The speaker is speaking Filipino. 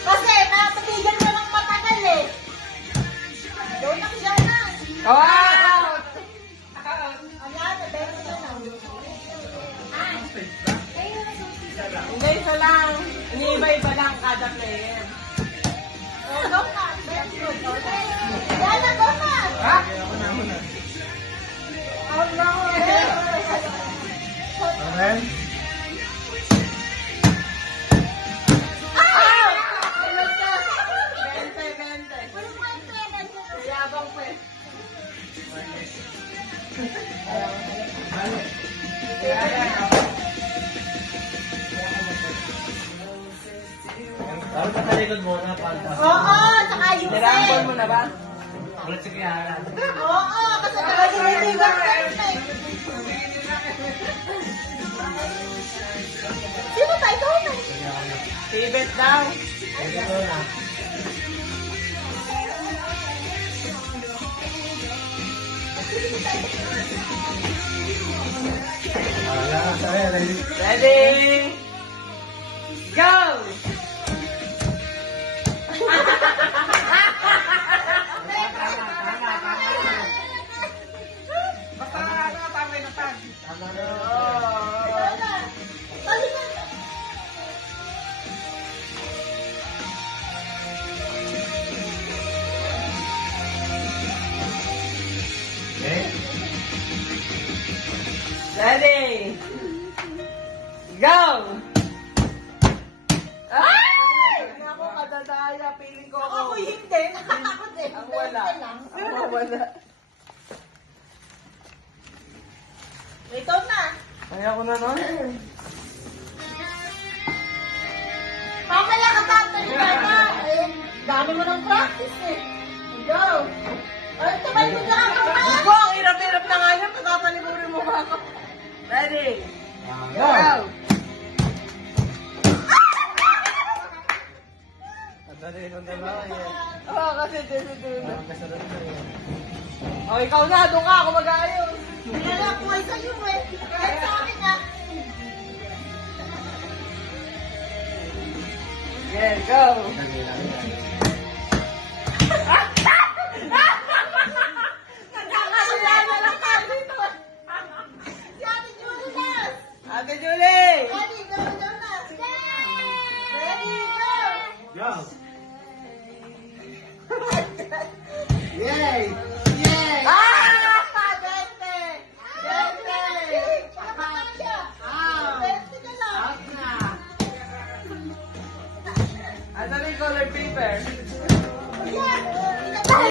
Kasi nakapatigan mo ng matagal eh. Donut yan na. Wow! Ayan, nabenta na lang. Hindi, isa lang. Iniiba-iba lang kada player. Donut. Very good. Yan na, donut. Ha? Oh, no. Okay? Yabang pa eh. Dapat nakalikod muna para Oo, saka yung Nirambol mo na ba? ulit si Kiara. Oo, kasi talaga yung Sino ba ito? Tibet daw. Ito na. Ready? Ready? Go! Basta tama na tag. Tama na. Okay? Ready? Go! Ay! Ako kadadaya, feeling ko Ako hindi, nakatakot eh. Ang wala. Ang wala. Ito na. Kaya ko na nun. Mamaya ka tatali ka na. Eh, dami mo ng practice eh. Go. Ay, sabay mo lang ako pa. Ako, ang hirap-hirap na nga yan. Pagkakalimurin mo ako. Ready? Go! Go! Madali nung dalawa yan. Oo, kasi dito. Parang kasunod na yan. O, ikaw na. Doon ka. Ako mag-ayos. Kaya ako ay sa'yo eh. Kahit sa akin ah. Yeah, go! Madali lang yan. Nagkakasala na lang tayo dito. Si Ate Julie na. Ate Julie! Ready, go, go na. Ready, go. Go! Yay! Yay! Ah! Bente. Bente. Pakakasya. Bente na lang. Out na! Ano yung color paper? Yeah.